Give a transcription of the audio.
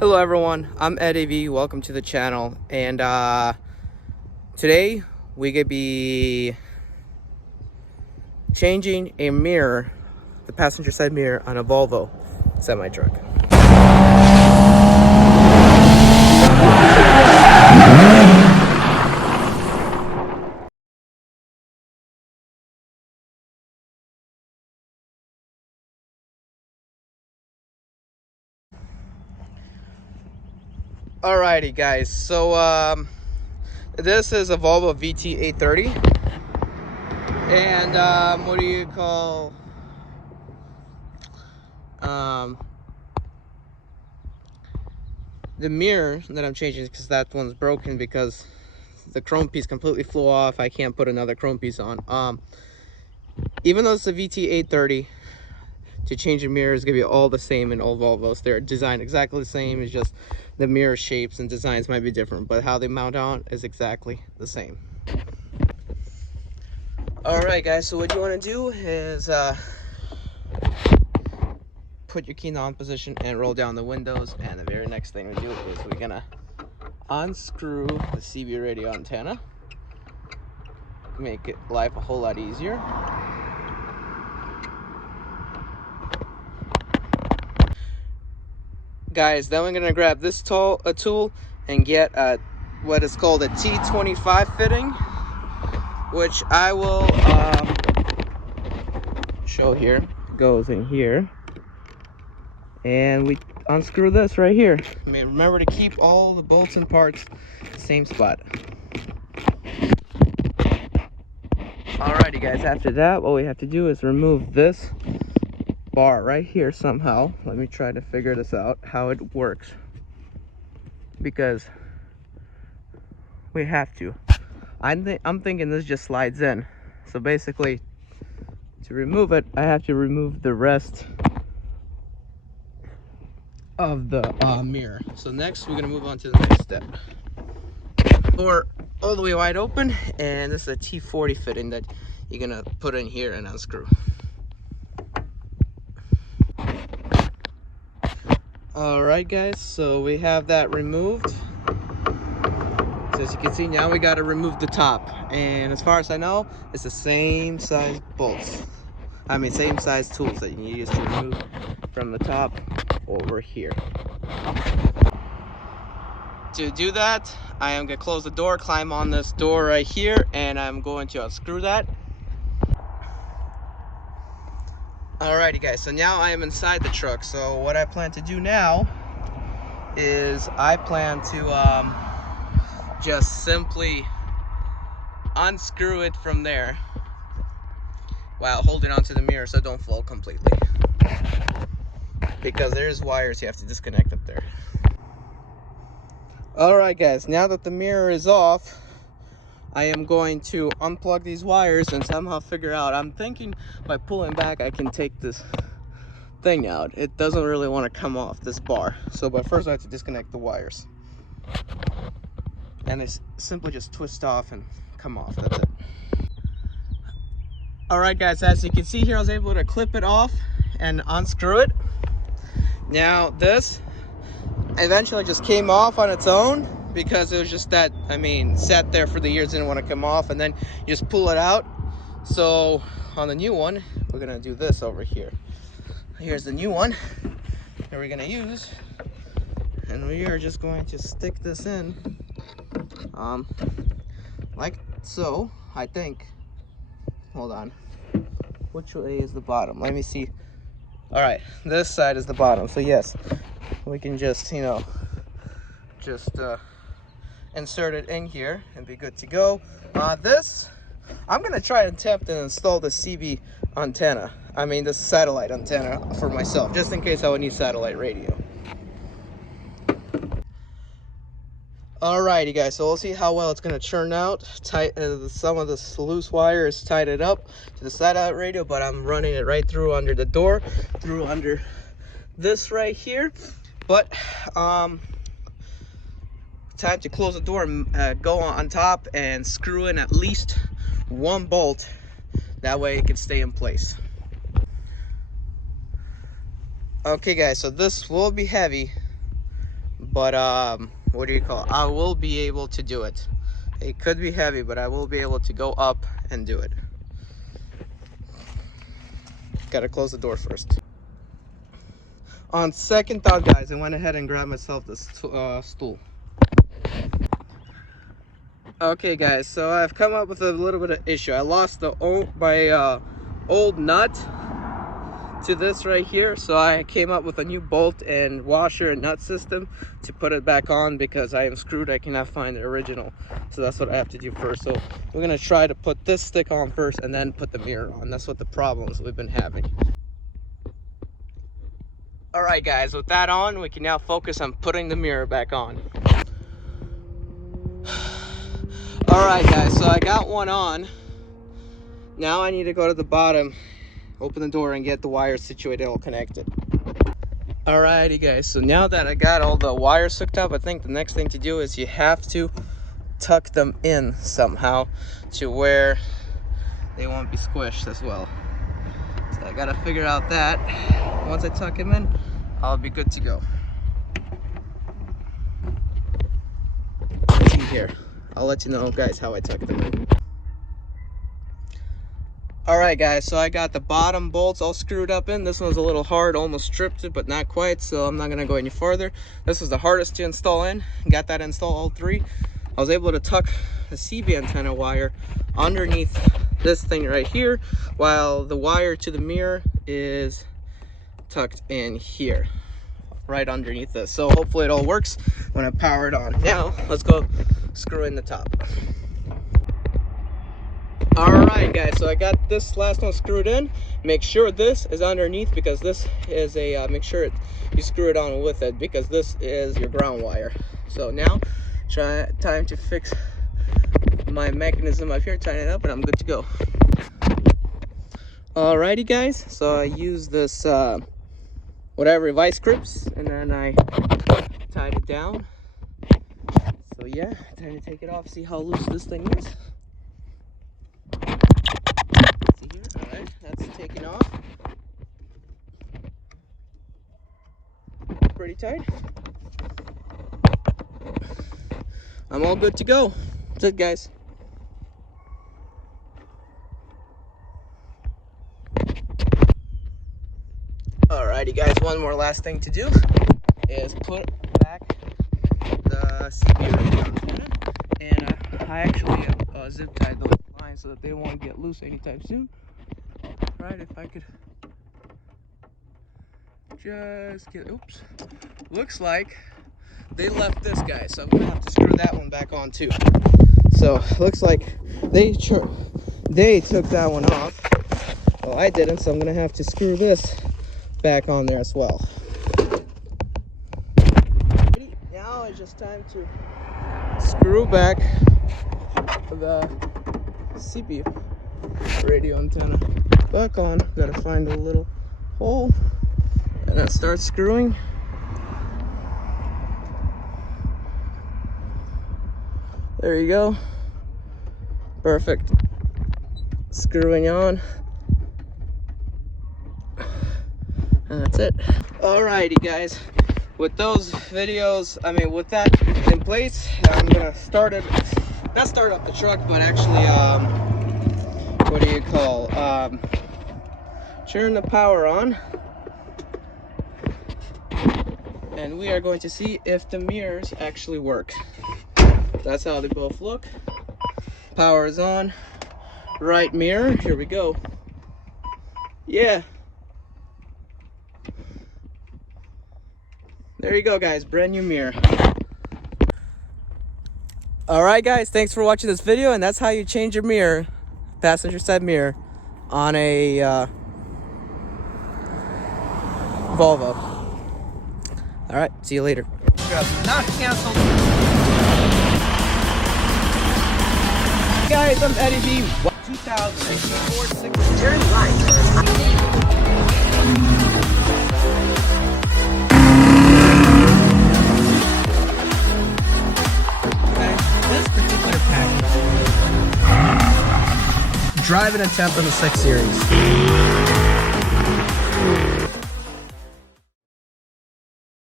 Hello everyone, I'm Ed AV. Welcome to the channel, and today we could be changing a mirror, the passenger side mirror on a Volvo Semi truck. Alrighty guys, so this is a Volvo VT830, and what do you call the mirror that I'm changing, because that one's broken because the chrome piece completely flew off. I can't put another chrome piece on. Even though it's a VT830, to change the mirror is gonna be all the same in all Volvos. They're designed exactly the same. It's just the mirror shapes and designs might be different, but how they mount on is exactly the same. All right guys, so what you want to do is put your key in the on position and roll down the windows, and the very next thing we do is we're gonna unscrew the CB radio antenna, make life a whole lot easier. Guys, then we're gonna grab this tool and get what is called a T25 fitting, which I will show here. It goes in here, and we unscrew this right here. Remember to keep all the bolts and parts same spot. Alrighty guys, after that what we have to do is remove this bar right here somehow. Let me try to figure this out, how it works, because we have to. I'm thinking this just slides in. So basically, to remove it, I have to remove the rest of the mirror. So next we're gonna move on to the next step. Door all the way wide open, and this is a T40 fitting that you're gonna put in here and unscrew. Alright guys, so we have that removed. So as you can see, now we got to remove the top, and as far as I know, it's the same size bolts, same size tools that you use to remove from the top over here. To do that, I am going to close the door, climb on this door right here, and I'm going to unscrew that. Alrighty guys, so now I am inside the truck. So what I plan to do now is I plan to just simply unscrew it from there while holding onto the mirror so it don't flow completely, because there's wires you have to disconnect up there. Alright guys, now that the mirror is off, I am going to unplug these wires and somehow figure out, I'm thinking by pulling back I can take this thing out. It doesn't really want to come off, this bar. But first I have to disconnect the wires. And they simply just twist off and come off, that's it. Alright guys, as you can see here, I was able to clip it off and unscrew it. Now this eventually just came off on its own, because it was just that, sat there for the years, didn't want to come off, and then you just pull it out. So on the new one, we're gonna do this over here. Here's the new one that we're gonna use, and we are just going to stick this in like so, I think. Hold on, which way is the bottom? Let me see. All right, this side is the bottom, so yes, we can just insert it in here and be good to go. This, I'm gonna try and attempt and install the CB antenna, the satellite antenna for myself, just in case I would need satellite radio. Alrighty guys, so we'll see how well it's gonna turn out. Some of the loose wire is tied it up to the satellite radio, but I'm running it right through under the door, through under this right here. But time to close the door and go on top and screw in at least one bolt, that way it can stay in place. Okay guys, so this will be heavy, but what do you call it? I will be able to do it. It could be heavy, but I will be able to go up and do it. Gotta close the door first. On second thought, guys, I went ahead and grabbed myself this stool. Okay, guys, so I've come up with a little bit of issue. I lost my old nut to this right here, so I came up with a new bolt and washer and nut system to put it back on because I am screwed. I cannot find the original, so that's what I have to do first. So we're gonna try to put this stick on first and then put the mirror on. That's what the problems we've been having. All right, guys, with that on, we can now focus on putting the mirror back on. All right, guys, so I got one on. Now I need to go to the bottom, open the door, and get the wires situated, all connected. Alrighty, guys, so now that I got all the wires hooked up, I think the next thing to do is you have to tuck them in somehow to where they won't be squished as well. So I gotta figure out that. Once I tuck them in, I'll be good to go. Let's see here. I'll let you know, guys, how I tuck them in. Alright, guys, so I got the bottom bolts all screwed up in. This one's a little hard, almost stripped it, but not quite, so I'm not going to go any further. This was the hardest to install in. Got that installed, all three. I was able to tuck the sepia antenna wire underneath this thing right here, while the wire to the mirror is tucked in here, right underneath this. So hopefully it all works when I power it on. Now, let's go screw in the top. Alright, guys, so I got this last one screwed in. Make sure this is underneath, because this is a make sure you screw it on with it, because this is your ground wire. So now time to fix my mechanism up here, tighten it up, and I'm good to go. Alrighty, guys, so I use this whatever vice grips, and then I tied it down. So yeah, time to take it off, see how loose this thing is. Alright, that's taken off. Pretty tight. I'm all good to go. That's it, guys. Alrighty, guys, one more last thing to do is put back the sepia antenna, and I actually zip tied those lines so that they won't get loose anytime soon. Right, if I could just get, oops, looks like they left this guy, so I'm gonna have to screw that one back on too. So looks like they took that one off. Well, I didn't, so I'm gonna have to screw this back on there as well. Now it's just time to screw back the sepia radio antenna back on. Gotta find a little hole and then start screwing. There you go. Perfect. Screwing on. And that's it. Alrighty, guys. With those videos, with that in place, I'm gonna not start up the truck, but actually, what do you call, turn the power on, and we are going to see if the mirrors actually work. That's how they both look. Power is on. Right mirror, here we go. Yeah. There you go, guys, brand new mirror. Alright, guys, thanks for watching this video, and that's how you change your mirror, passenger side mirror, on a Volvo. Alright, see you later. Not canceled. Guys, I'm Eddie B. 2004 turn right. This particular package, drive an attempt on the 6 Series.